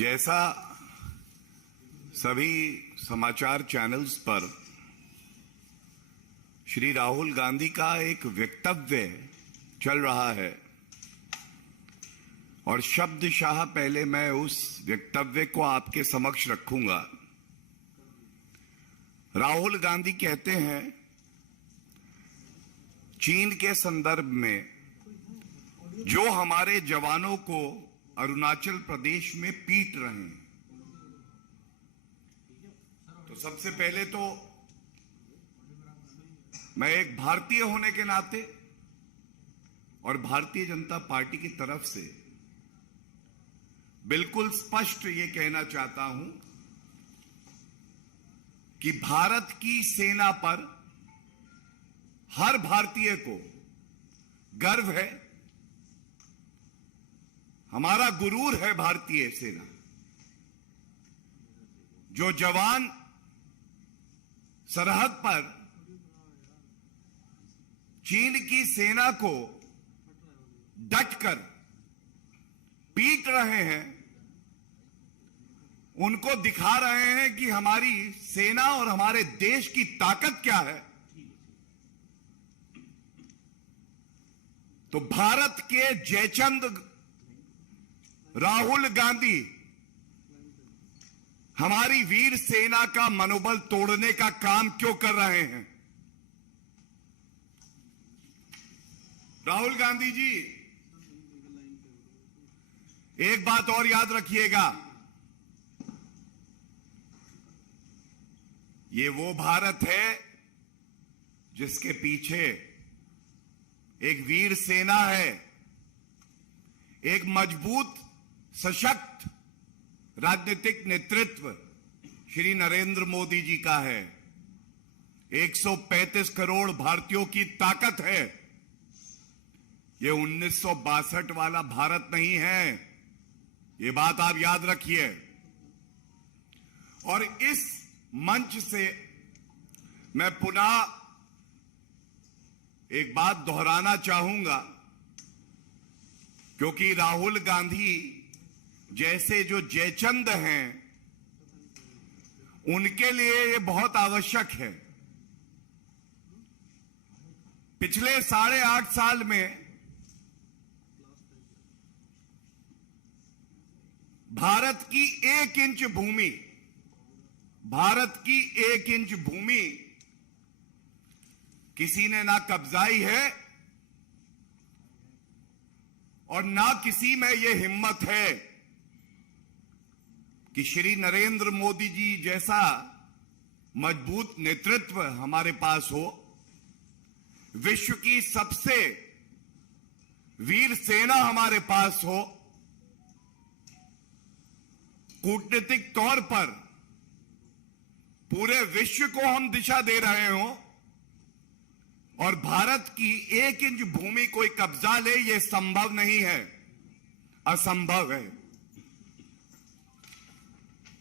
जैसा सभी समाचार चैनल्स पर श्री राहुल गांधी का एक वक्तव्य चल रहा है और शब्दशाह पहले मैं उस वक्तव्य को आपके समक्ष रखूंगा। राहुल गांधी कहते हैं चीन के संदर्भ में जो हमारे जवानों को अरुणाचल प्रदेश में पीट रहे हैं, तो सबसे पहले तो मैं एक भारतीय होने के नाते और भारतीय जनता पार्टी की तरफ से बिल्कुल स्पष्ट ये कहना चाहता हूं कि भारत की सेना पर हर भारतीय को गर्व है। हमारा गुरूर है भारतीय सेना। जो जवान सरहद पर चीन की सेना को डटकर पीट रहे हैं, उनको दिखा रहे हैं कि हमारी सेना और हमारे देश की ताकत क्या है। तो भारत के जयचंद राहुल गांधी हमारी वीर सेना का मनोबल तोड़ने का काम क्यों कर रहे हैं? राहुल गांधी जी, एक बात और याद रखिएगा, ये वो भारत है जिसके पीछे एक वीर सेना है, एक मजबूत सशक्त राजनीतिक नेतृत्व श्री नरेंद्र मोदी जी का है, 135 करोड़ भारतीयों की ताकत है। ये 1962 वाला भारत नहीं है, ये बात आप याद रखिए। और इस मंच से मैं पुनः एक बात दोहराना चाहूंगा, क्योंकि राहुल गांधी जैसे जो जयचंद हैं, उनके लिए ये बहुत आवश्यक है। पिछले 8.5 साल में भारत की 1 इंच भूमि किसी ने ना कब्जाई है और ना किसी में यह हिम्मत है कि श्री नरेंद्र मोदी जी जैसा मजबूत नेतृत्व हमारे पास हो, विश्व की सबसे वीर सेना हमारे पास हो, कूटनीतिक तौर पर पूरे विश्व को हम दिशा दे रहे हों और भारत की 1 इंच भूमि कोई कब्जा ले, यह संभव नहीं है, असंभव है।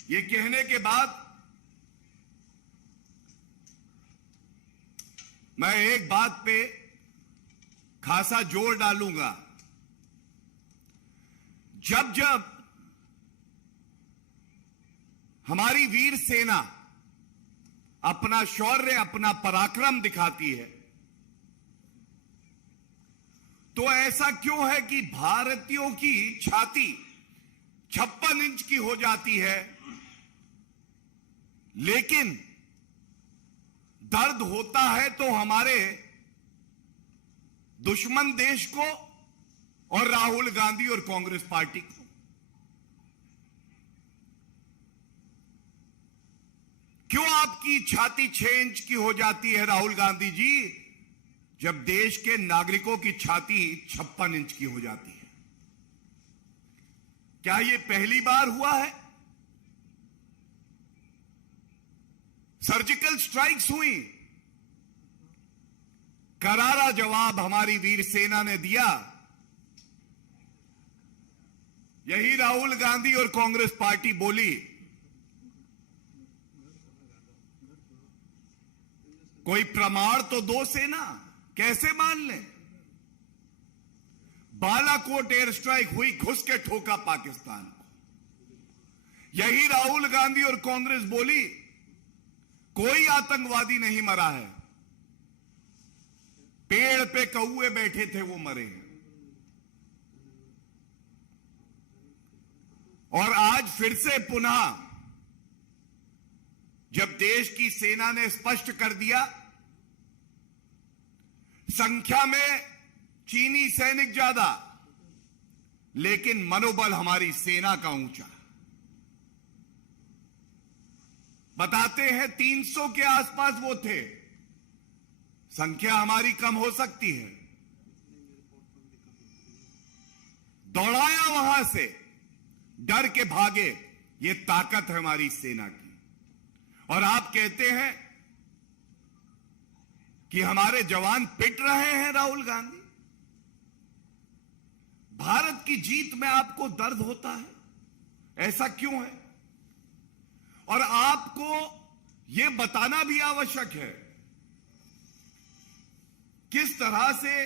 ये कहने के बाद मैं एक बात पे खासा जोर डालूंगा। जब जब हमारी वीर सेना अपना शौर्य, अपना पराक्रम दिखाती है, तो ऐसा क्यों है कि भारतीयों की छाती 56 इंच की हो जाती है, लेकिन दर्द होता है तो हमारे दुश्मन देश को और राहुल गांधी और कांग्रेस पार्टी को। क्यों आपकी छाती 6 इंच की हो जाती है राहुल गांधी जी, जब देश के नागरिकों की छाती 56 इंच की हो जाती है? क्या यह पहली बार हुआ है? सर्जिकल स्ट्राइक्स हुई, करारा जवाब हमारी वीर सेना ने दिया। यही राहुल गांधी और कांग्रेस पार्टी बोली, कोई प्रमाण तो दो सेना, कैसे मान लें? बालाकोट एयर स्ट्राइक हुई, घुस के ठोका पाकिस्तान को। यही राहुल गांधी और कांग्रेस बोली कोई आतंकवादी नहीं मरा है, पेड़ पे कौए बैठे थे वो मरे हैं। और आज फिर से पुनः जब देश की सेना ने स्पष्ट कर दिया, संख्या में चीनी सैनिक ज्यादा लेकिन मनोबल हमारी सेना का ऊंचा, बताते हैं 300 के आसपास वो थे। संख्या हमारी कम हो सकती है, दौड़ाया वहां से, डर के भागे। ये ताकत है हमारी सेना की। और आप कहते हैं कि हमारे जवान पिट रहे हैं राहुल गांधी। भारत की जीत में आपको दर्द होता है, ऐसा क्यों है? और आपको यह बताना भी आवश्यक है किस तरह से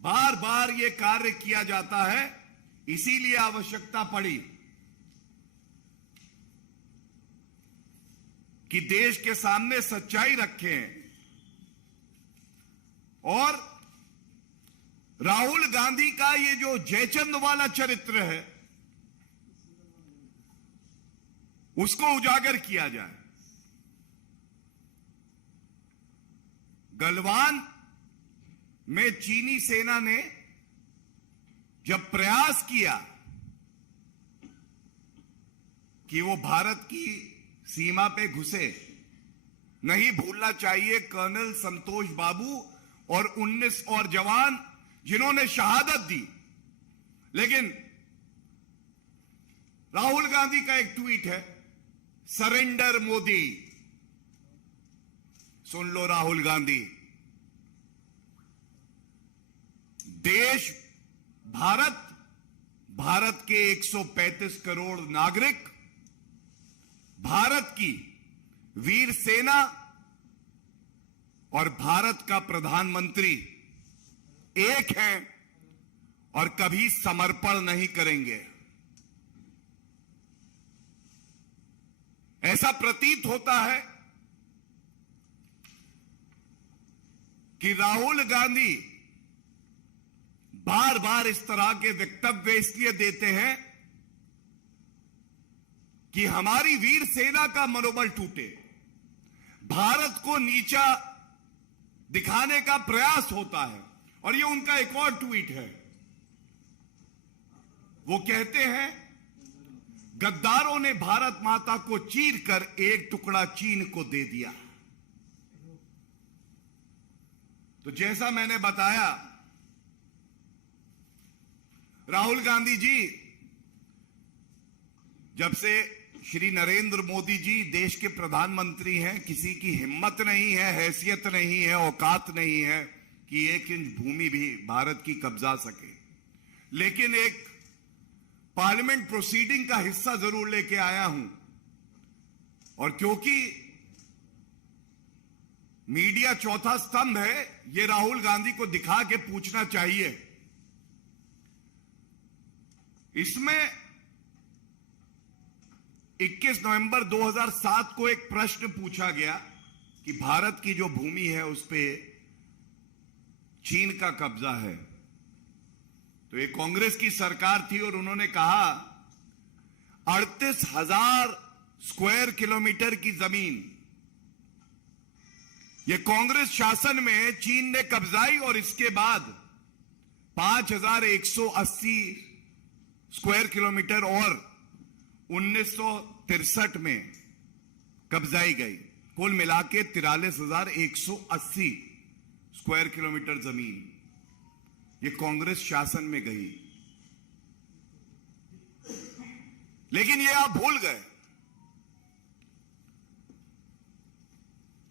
बार बार यह कार्य किया जाता है। इसीलिए आवश्यकता पड़ी कि देश के सामने सच्चाई रखें। और राहुल गांधी का ये जो जयचंद वाला चरित्र है उसको उजागर किया जाए। गलवान में चीनी सेना ने जब प्रयास किया कि वो भारत की सीमा पे घुसे, नहीं भूलना चाहिए कर्नल संतोष बाबू और 19 और जवान जिन्होंने शहादत दी। लेकिन राहुल गांधी का एक ट्वीट है, सरेंडर मोदी। सुन लो राहुल गांधी, देश भारत के 135 करोड़ नागरिक, भारत की वीर सेना और भारत का प्रधानमंत्री एक हैं और कभी समर्पण नहीं करेंगे। ऐसा प्रतीत होता है कि राहुल गांधी बार बार इस तरह के वक्तव्य इसलिए देते हैं कि हमारी वीर सेना का मनोबल टूटे, भारत को नीचा दिखाने का प्रयास होता है। और ये उनका एक और ट्वीट है, वो कहते हैं गद्दारों ने भारत माता को चीरकर एक टुकड़ा चीन को दे दिया। तो जैसा मैंने बताया, राहुल गांधी जी जब से श्री नरेंद्र मोदी जी देश के प्रधानमंत्री हैं, किसी की हिम्मत नहीं है, हैसियत नहीं है, औकात नहीं है कि 1 इंच भूमि भी भारत की कब्जा सके। लेकिन एक पार्लियामेंट प्रोसीडिंग का हिस्सा जरूर लेके आया हूं। और क्योंकि मीडिया चौथा स्तंभ है, यह राहुल गांधी को दिखा के पूछना चाहिए। इसमें 21 नवंबर 2007 को एक प्रश्न पूछा गया कि भारत की जो भूमि है उस पे चीन का कब्जा है। तो एक कांग्रेस की सरकार थी और उन्होंने कहा 38,000 स्क्वायर किलोमीटर की जमीन ये कांग्रेस शासन में चीन ने कब्जाई और इसके बाद 5,180 स्क्वायर किलोमीटर और 1963 में कब्जाई गई। कुल मिला के 43,180 स्क्वायर किलोमीटर जमीन ये कांग्रेस शासन में गई। लेकिन ये आप भूल गए।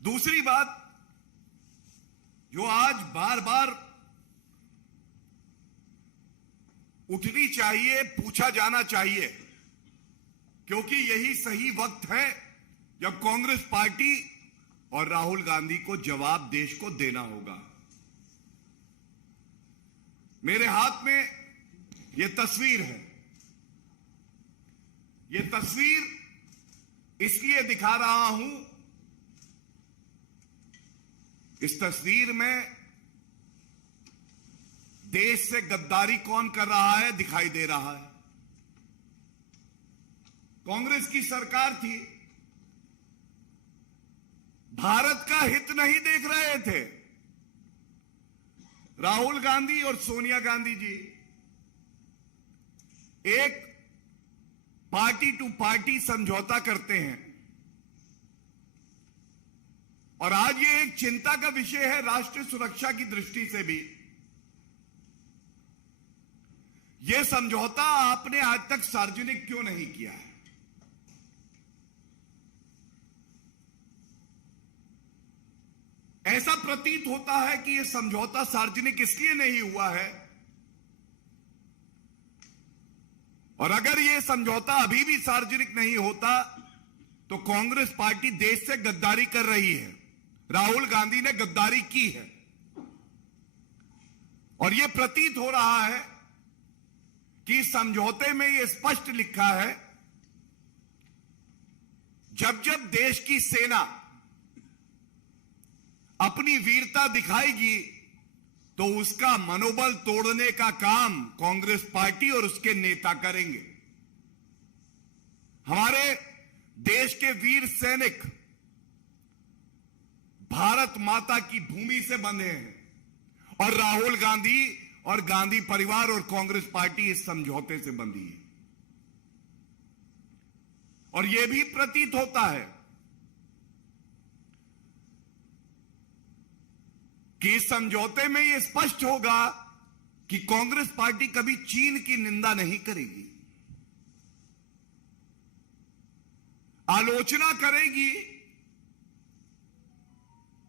दूसरी बात जो आज बार बार उठनी चाहिए, पूछा जाना चाहिए, क्योंकि यही सही वक्त है जब कांग्रेस पार्टी और राहुल गांधी को जवाब देश को देना होगा। मेरे हाथ में यह तस्वीर है। ये तस्वीर इसलिए दिखा रहा हूं, इस तस्वीर में देश से गद्दारी कौन कर रहा है दिखाई दे रहा है। कांग्रेस की सरकार थी, भारत का हित नहीं देख रहे थे। राहुल गांधी और सोनिया गांधी जी एक पार्टी टू पार्टी समझौता करते हैं, और आज ये एक चिंता का विषय है राष्ट्रीय सुरक्षा की दृष्टि से भी। यह समझौता आपने आज तक सार्वजनिक क्यों नहीं किया है? ऐसा प्रतीत होता है कि यह समझौता सार्वजनिक इसलिए नहीं हुआ है, और अगर यह समझौता अभी भी सार्वजनिक नहीं होता तो कांग्रेस पार्टी देश से गद्दारी कर रही है। राहुल गांधी ने गद्दारी की है, और यह प्रतीत हो रहा है कि समझौते में यह स्पष्ट लिखा है, जब जब देश की सेना अपनी वीरता दिखाएगी तो उसका मनोबल तोड़ने का काम कांग्रेस पार्टी और उसके नेता करेंगे। हमारे देश के वीर सैनिक भारत माता की भूमि से बंधे हैं, और राहुल गांधी और गांधी परिवार और कांग्रेस पार्टी इस समझौते से बंधी है। और यह भी प्रतीत होता है कि इस समझौते में यह स्पष्ट होगा कि कांग्रेस पार्टी कभी चीन की निंदा नहीं करेगी, आलोचना करेगी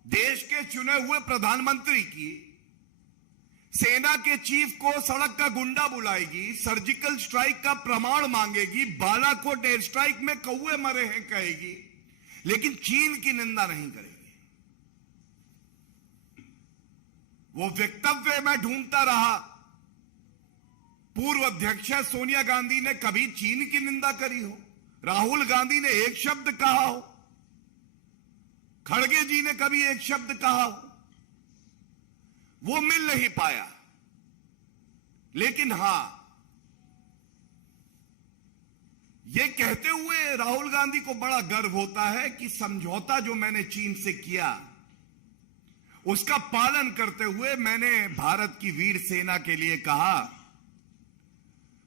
देश के चुने हुए प्रधानमंत्री की, सेना के चीफ को सड़क का गुंडा बुलाएगी, सर्जिकल स्ट्राइक का प्रमाण मांगेगी, बालाकोट एयर स्ट्राइक में कौवे मरे हैं कहेगी, लेकिन चीन की निंदा नहीं करेगी। वो वक्तव्य मैं ढूंढता रहा, पूर्व अध्यक्ष सोनिया गांधी ने कभी चीन की निंदा करी हो, राहुल गांधी ने एक शब्द कहा हो, खड़गे जी ने कभी एक शब्द कहा हो, वो मिल नहीं पाया। लेकिन हां, ये कहते हुए राहुल गांधी को बड़ा गर्व होता है कि समझौता जो मैंने चीन से किया उसका पालन करते हुए मैंने भारत की वीर सेना के लिए कहा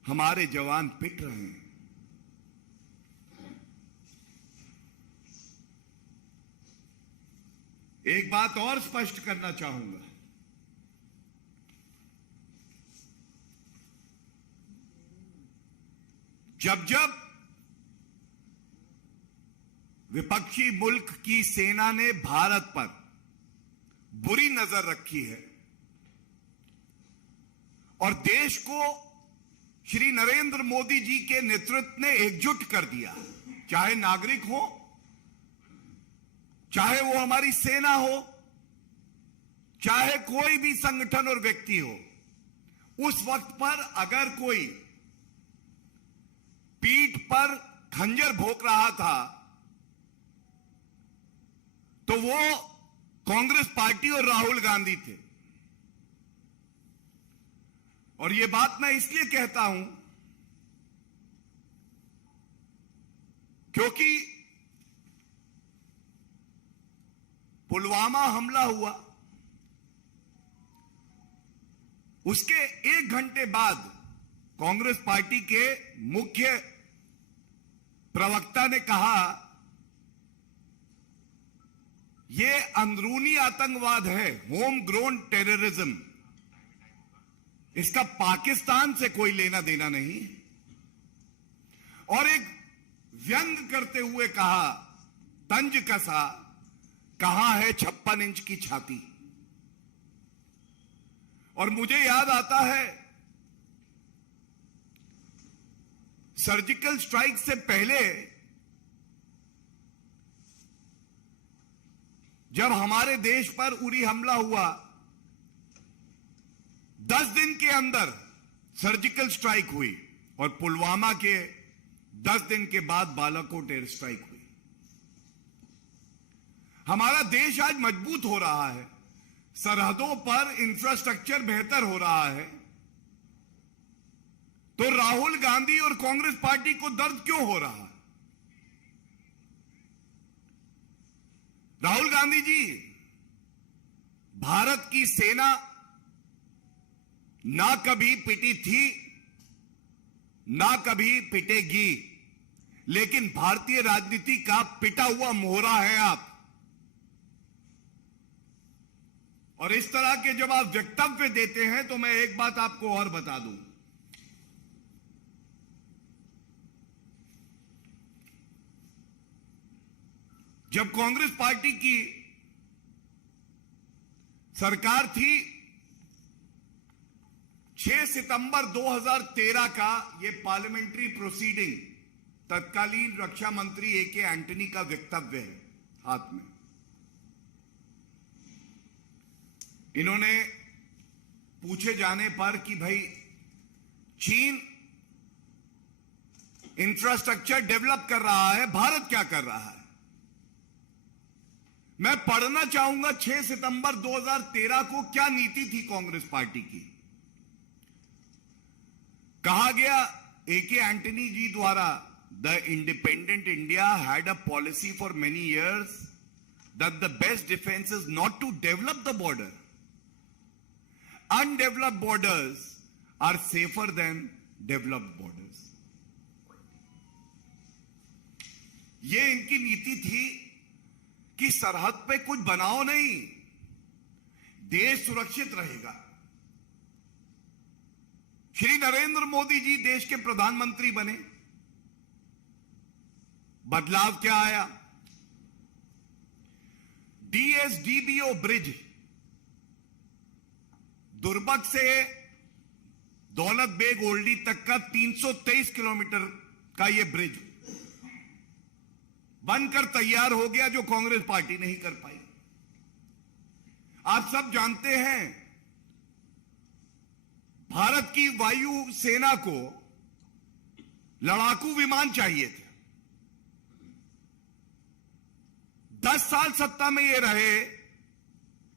हमारे जवान पिट रहे हैं। एक बात और स्पष्ट करना चाहूंगा, जब जब विपक्षी मुल्क की सेना ने भारत पर बुरी नजर रखी है और देश को श्री नरेंद्र मोदी जी के नेतृत्व ने एकजुट कर दिया, चाहे नागरिक हो, चाहे वो हमारी सेना हो, चाहे कोई भी संगठन और व्यक्ति हो, उस वक्त पर अगर कोई पीठ पर खंजर भोंक रहा था तो वो कांग्रेस पार्टी और राहुल गांधी थे। और ये बात मैं इसलिए कहता हूं क्योंकि पुलवामा हमला हुआ, उसके 1 घंटे बाद कांग्रेस पार्टी के मुख्य प्रवक्ता ने कहा यह अंदरूनी आतंकवाद है, होम ग्रोन टेररिज्म, इसका पाकिस्तान से कोई लेना देना नहीं। और एक व्यंग करते हुए कहा, तंज कसा, कहां है 56 इंच की छाती। और मुझे याद आता है सर्जिकल स्ट्राइक से पहले जब हमारे देश पर उरी हमला हुआ, 10 दिन के अंदर सर्जिकल स्ट्राइक हुई और पुलवामा के 10 दिन के बाद बालाकोट एयर स्ट्राइक हुई। हमारा देश आज मजबूत हो रहा है, सरहदों पर इंफ्रास्ट्रक्चर बेहतर हो रहा है, तो राहुल गांधी और कांग्रेस पार्टी को दर्द क्यों हो रहा है? राहुल गांधी जी, भारत की सेना ना कभी पिटी थी, ना कभी पिटेगी, लेकिन भारतीय राजनीति का पिटा हुआ मोहरा है आप। और इस तरह के जब आप वक्तव्य देते हैं तो मैं एक बात आपको और बता दूं, जब कांग्रेस पार्टी की सरकार थी, 6 सितंबर 2013 का यह पार्लियामेंट्री प्रोसीडिंग तत्कालीन रक्षा मंत्री ए के एंटनी का वक्तव्य है हाथ में। इन्होंने पूछे जाने पर कि भाई चीन इंफ्रास्ट्रक्चर डेवलप कर रहा है, भारत क्या कर रहा है? मैं पढ़ना चाहूंगा 6 सितंबर 2013 को क्या नीति थी कांग्रेस पार्टी की। कहा गया ए के एंटनी जी द्वारा, the independent India had a policy for many years that the best defence is not to develop the border, undeveloped borders are safer than developed borders. यह इनकी नीति थी कि सरहद पे कुछ बनाओ नहीं, देश सुरक्षित रहेगा। श्री नरेंद्र मोदी जी देश के प्रधानमंत्री बने, बदलाव क्या आया? डीएसडीबीओ ब्रिज, दुर्बक से दौलत बेग ओल्डी तक का 323 किलोमीटर का यह ब्रिज बनकर तैयार हो गया, जो कांग्रेस पार्टी नहीं कर पाई। आप सब जानते हैं, भारत की वायु सेना को लड़ाकू विमान चाहिए थे। 10 साल सत्ता में ये रहे,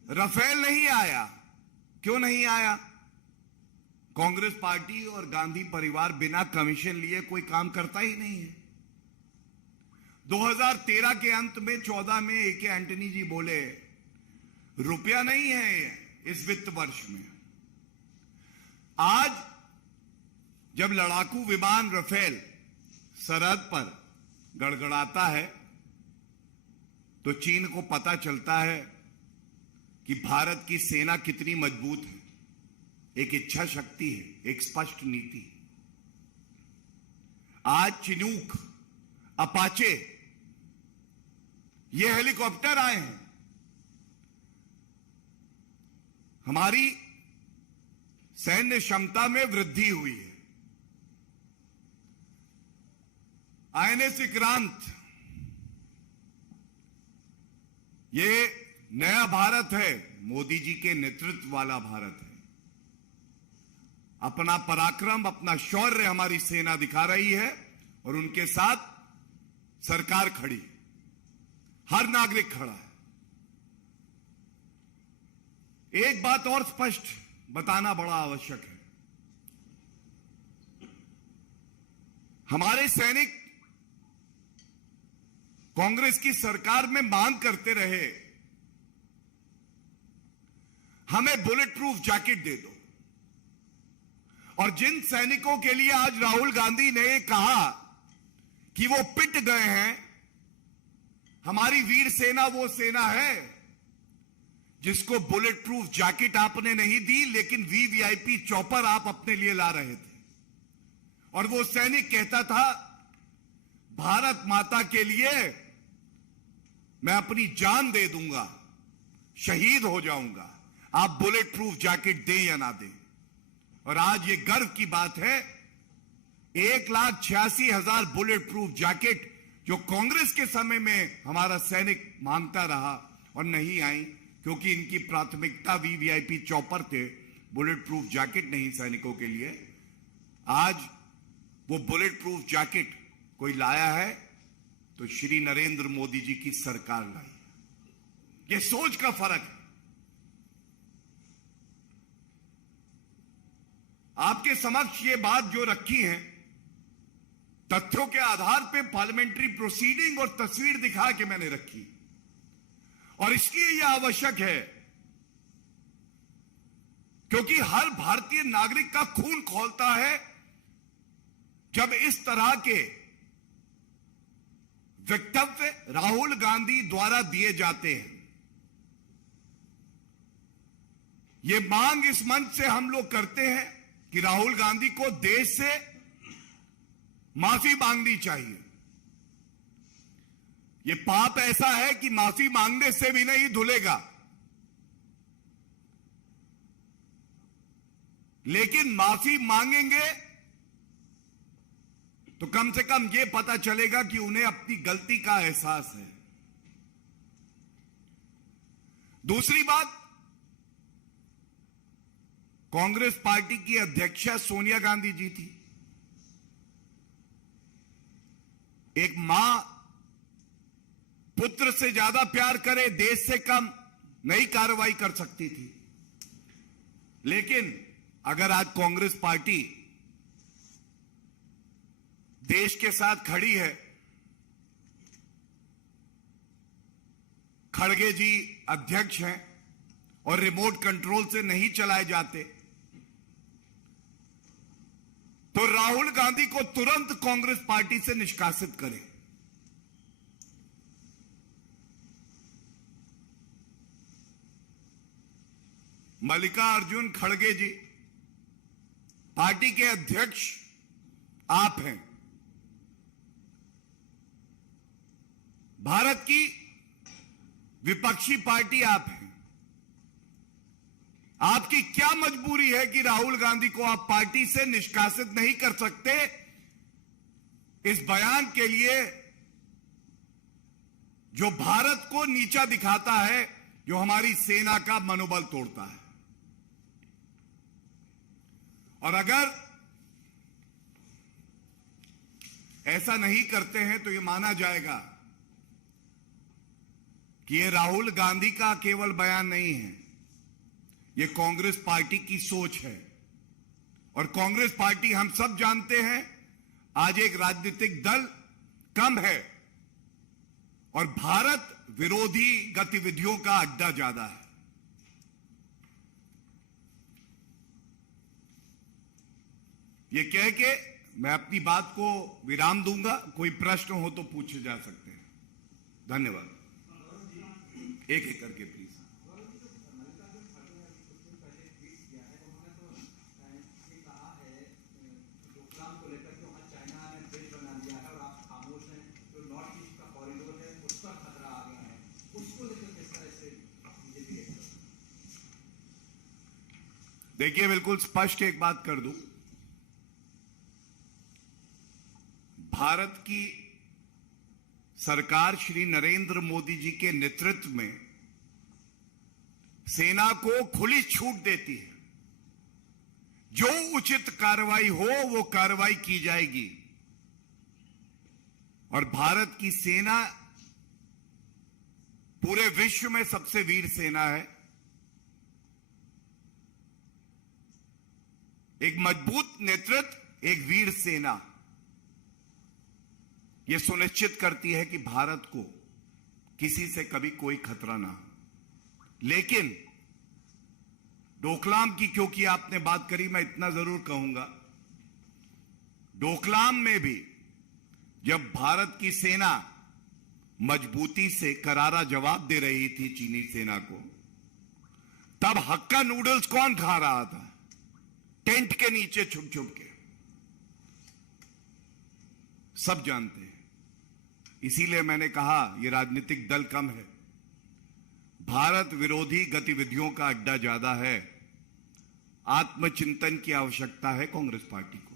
राफेल नहीं आया। क्यों नहीं आया? कांग्रेस पार्टी और गांधी परिवार बिना कमीशन लिए कोई काम करता ही नहीं है। 2013 के अंत में 14 में ए के एंटनी जी बोले, रुपया नहीं है इस वित्त वर्ष में। आज जब लड़ाकू विमान राफेल सरहद पर गड़गड़ाता है तो चीन को पता चलता है कि भारत की सेना कितनी मजबूत है, एक इच्छा शक्ति है, एक स्पष्ट नीति। आज चिनूक, अपाचे, ये हेलीकॉप्टर आए हैं। हमारी सैन्य क्षमता में वृद्धि हुई है। आईएनएस विक्रांत, ये नया भारत है, मोदी जी के नेतृत्व वाला भारत है। अपना पराक्रम, अपना शौर्य हमारी सेना दिखा रही है और उनके साथ सरकार खड़ी, हर नागरिक खड़ा है। एक बात और स्पष्ट बताना बड़ा आवश्यक है। हमारे सैनिक कांग्रेस की सरकार में मांग करते रहे, हमें बुलेट प्रूफ जैकेट दे दो। और जिन सैनिकों के लिए आज राहुल गांधी ने कहा कि वो पिट गए हैं, हमारी वीर सेना वो सेना है जिसको बुलेट प्रूफ जैकेट आपने नहीं दी, लेकिन वीवीआईपी चॉपर आप अपने लिए ला रहे थे। और वो सैनिक कहता था, भारत माता के लिए मैं अपनी जान दे दूंगा, शहीद हो जाऊंगा, आप बुलेट प्रूफ जैकेट दें या ना दें। और आज ये गर्व की बात है, 1,86,000 बुलेट प्रूफ जैकेट जो कांग्रेस के समय में हमारा सैनिक मांगता रहा और नहीं आई, क्योंकि इनकी प्राथमिकता वीवीआईपी चॉपर थे, बुलेट प्रूफ जैकेट नहीं सैनिकों के लिए। आज वो बुलेट प्रूफ जैकेट कोई लाया है तो श्री नरेंद्र मोदी जी की सरकार लाई। यह सोच का फर्क है। आपके समक्ष ये बात जो रखी है, तथ्यों के आधार पे पार्लियामेंट्री प्रोसीडिंग और तस्वीर दिखा के मैंने रखी, और इसलिए यह आवश्यक है क्योंकि हर भारतीय नागरिक का खून खौलता है जब इस तरह के वक्तव्य राहुल गांधी द्वारा दिए जाते हैं। यह मांग इस मंच से हम लोग करते हैं कि राहुल गांधी को देश से माफी मांगनी चाहिए। यह पाप ऐसा है कि माफी मांगने से भी नहीं धुलेगा, लेकिन माफी मांगेंगे तो कम से कम यह पता चलेगा कि उन्हें अपनी गलती का एहसास है। दूसरी बात, कांग्रेस पार्टी की अध्यक्षा सोनिया गांधी जी थी। एक मां पुत्र से ज्यादा प्यार करे, देश से कम नहीं कार्रवाई कर सकती थी। लेकिन अगर आज कांग्रेस पार्टी देश के साथ खड़ी है, खड़गे जी अध्यक्ष हैं और रिमोट कंट्रोल से नहीं चलाए जाते, तो राहुल गांधी को तुरंत कांग्रेस पार्टी से निष्कासित करें। मल्लिकार्जुन खड़गे जी पार्टी के अध्यक्ष आप हैं। भारत की विपक्षी पार्टी आप हैं। आपकी क्या मजबूरी है कि राहुल गांधी को आप पार्टी से निष्कासित नहीं कर सकते? इस बयान के लिए जो भारत को नीचा दिखाता है, जो हमारी सेना का मनोबल तोड़ता है। और अगर ऐसा नहीं करते हैं तो यह माना जाएगा कि यह राहुल गांधी का केवल बयान नहीं है, यह कांग्रेस पार्टी की सोच है। और कांग्रेस पार्टी, हम सब जानते हैं, आज एक राजनीतिक दल कम है और भारत विरोधी गतिविधियों का अड्डा ज्यादा है। यह कह के मैं अपनी बात को विराम दूंगा। कोई प्रश्न हो तो पूछे जा सकते हैं। धन्यवाद। एक एक करके प्लीज। देखिए, बिल्कुल स्पष्ट एक बात कर दूं, भारत की सरकार श्री नरेंद्र मोदी जी के नेतृत्व में सेना को खुली छूट देती है। जो उचित कार्रवाई हो वो कार्रवाई की जाएगी। और भारत की सेना पूरे विश्व में सबसे वीर सेना है। एक मजबूत नेतृत्व, एक वीर सेना, यह सुनिश्चित करती है कि भारत को किसी से कभी कोई खतरा ना हो। लेकिन डोकलाम की क्योंकि आपने बात करी, मैं इतना जरूर कहूंगा, डोकलाम में भी जब भारत की सेना मजबूती से करारा जवाब दे रही थी चीनी सेना को, तब हक्का नूडल्स कौन खा रहा था? टेंट के नीचे छुप छुप के। सब जानते हैं। इसीलिए मैंने कहा यह राजनीतिक दल कम है, भारत विरोधी गतिविधियों का अड्डा ज्यादा है। आत्मचिंतन की आवश्यकता है कांग्रेस पार्टी को।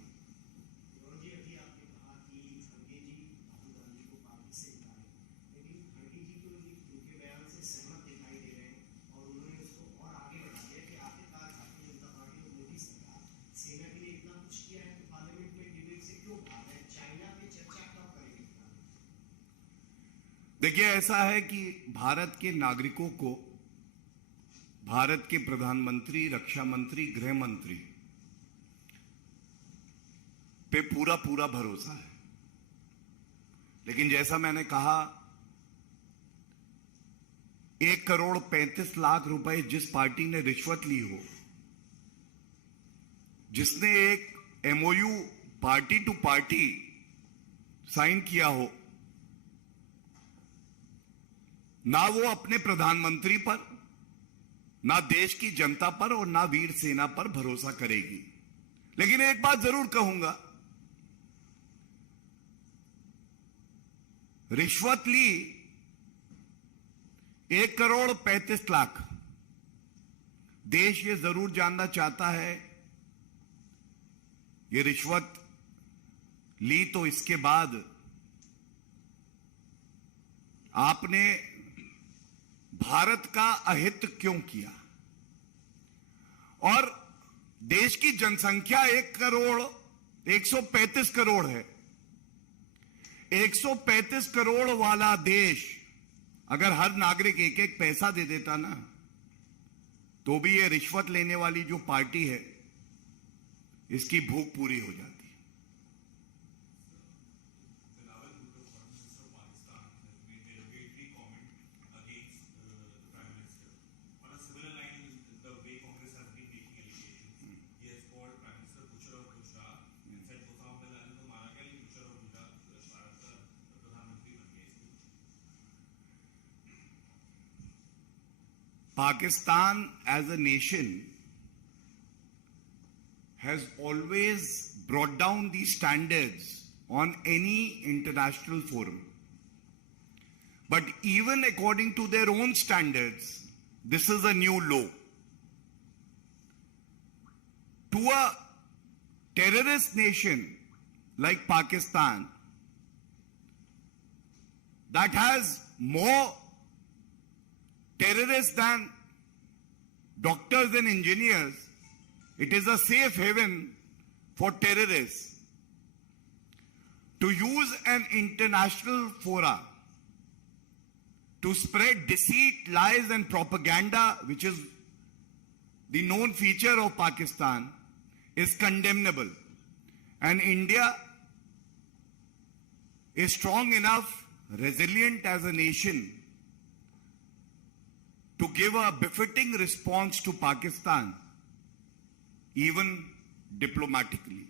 देखिए, ऐसा है कि भारत के नागरिकों को भारत के प्रधानमंत्री, रक्षा मंत्री, गृह मंत्री पे पूरा पूरा भरोसा है। लेकिन जैसा मैंने कहा, 1,35,00,000 रुपए जिस पार्टी ने रिश्वत ली हो, जिसने एक MOU party to party sign किया हो, ना वो अपने प्रधानमंत्री पर, ना देश की जनता पर और ना वीर सेना पर भरोसा करेगी। लेकिन एक बात जरूर कहूंगा, रिश्वत ली 1,35,00,000। देश ये जरूर जानना चाहता है, ये रिश्वत ली तो इसके बाद आपने भारत का अहित क्यों किया? और देश की जनसंख्या 1,135 करोड़ है। 135 करोड़ वाला देश अगर हर नागरिक एक एक पैसा दे देता ना, तो भी ये रिश्वत लेने वाली जो पार्टी है, इसकी भूख पूरी हो जाती। Pakistan as a nation has always brought down these standards on any international forum. But even according to their own standards, this is a new low. To a terrorist nation like Pakistan that has more terrorists than doctors and engineers, it is a safe haven for terrorists to use an international forum to spread deceit, lies and propaganda, which is the known feature of Pakistan, is condemnable. And India is strong enough, resilient as a nation, to give a befitting response to Pakistan, even diplomatically.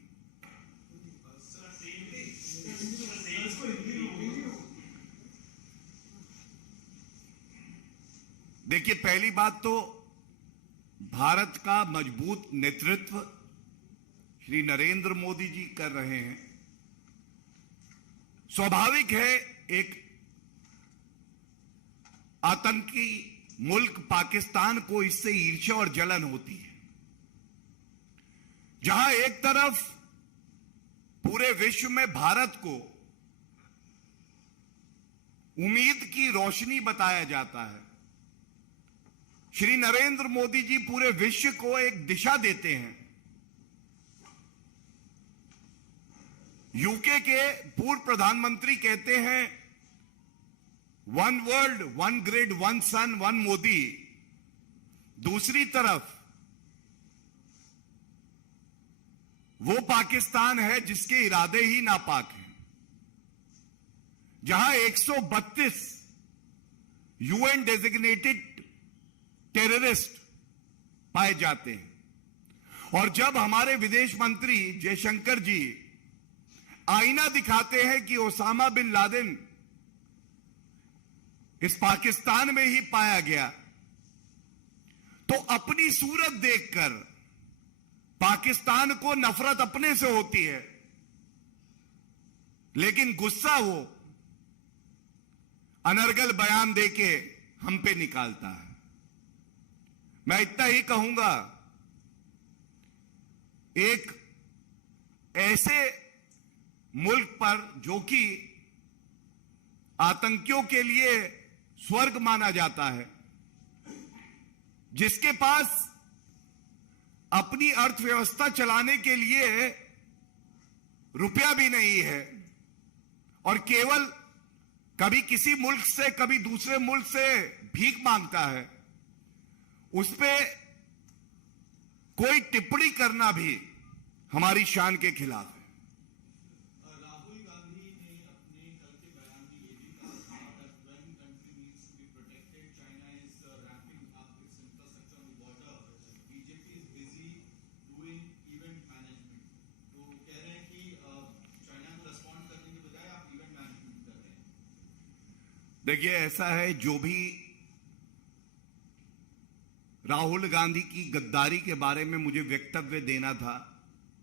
देखिए, पहली बात तो भारत का मजबूत नेतृत्व श्री नरेंद्र मोदी जी कर रहे हैं। स्वाभाविक है, एक आतंकी मुल्क पाकिस्तान को इससे ईर्ष्या और जलन होती है। जहां एक तरफ पूरे विश्व में भारत को उम्मीद की रोशनी बताया जाता है, श्री नरेंद्र मोदी जी पूरे विश्व को एक दिशा देते हैं। यूके के पूर्व प्रधानमंत्री कहते हैं, one world, one grid, one sun, one Modi. दूसरी तरफ वो पाकिस्तान है जिसके इरादे ही नापाक हैं, जहां 132 UN डेजिग्नेटेड टेररिस्ट पाए जाते हैं। और जब हमारे विदेश मंत्री जयशंकर जी आईना दिखाते हैं कि ओसामा बिन लादेन इस पाकिस्तान में ही पाया गया, तो अपनी सूरत देखकर पाकिस्तान को नफरत अपने से होती है, लेकिन गुस्सा वो अनर्गल बयान देके हम पे निकालता है। मैं इतना ही कहूंगा, एक ऐसे मुल्क पर जो कि आतंकियों के लिए स्वर्ग माना जाता है, जिसके पास अपनी अर्थव्यवस्था चलाने के लिए रुपया भी नहीं है और केवल कभी किसी मुल्क से कभी दूसरे मुल्क से भीख मांगता है, उस पे कोई टिप्पणी करना भी हमारी शान के खिलाफ है। राहुल गांधी ने अपने कल के बयान में ये भी कहा that when country needs to be protected, China is ramping up its infrastructure on the border. BJP is busy doing event management. तो कह रहे हैं कि चाइना को रिस्पॉन्ड करने के बजाय आप इवेंट मैनेजमेंट कर रहे हैं। देखिए, ऐसा है, जो भी राहुल गांधी की गद्दारी के बारे में मुझे वक्तव्य देना था,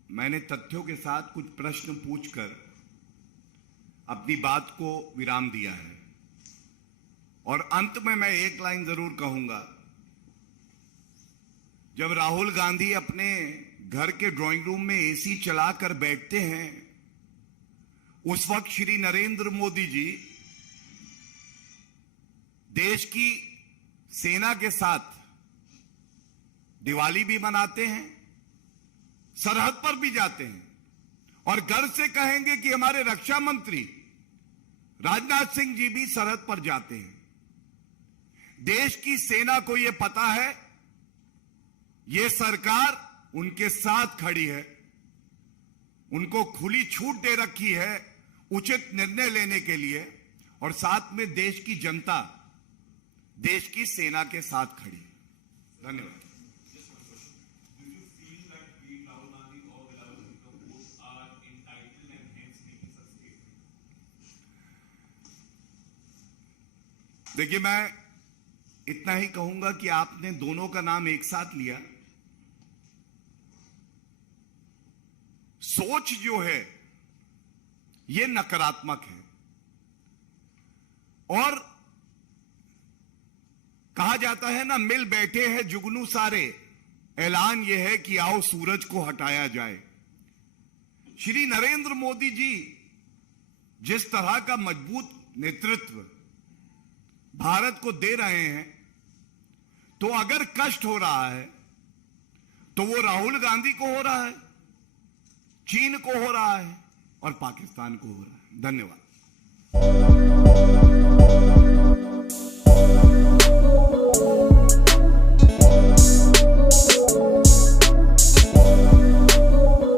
मैंने तथ्यों के साथ कुछ प्रश्न पूछकर अपनी बात को विराम दिया है। और अंत में मैं एक लाइन जरूर कहूंगा, जब राहुल गांधी अपने घर के ड्राइंग रूम में एसी चलाकर बैठते हैं, उस वक्त श्री नरेंद्र मोदी जी देश की सेना के साथ दिवाली भी मनाते हैं, सरहद पर भी जाते हैं, और गर्व से कहेंगे कि हमारे रक्षा मंत्री राजनाथ सिंह जी भी सरहद पर जाते हैं। देश की सेना को यह पता है, यह सरकार उनके साथ खड़ी है, उनको खुली छूट दे रखी है उचित निर्णय लेने के लिए, और साथ में देश की जनता देश की सेना के साथ खड़ी है। धन्यवाद। देखिए, मैं इतना ही कहूंगा कि आपने दोनों का नाम एक साथ लिया। सोच जो है ये नकारात्मक है, और कहा जाता है ना, मिल बैठे हैं जुगनू सारे, ऐलान यह है कि आओ सूरज को हटाया जाए। श्री नरेंद्र मोदी जी जिस तरह का मजबूत नेतृत्व भारत को दे रहे हैं, तो अगर कष्ट हो रहा है तो वो राहुल गांधी को हो रहा है, चीन को हो रहा है, और पाकिस्तान को हो रहा है। धन्यवाद।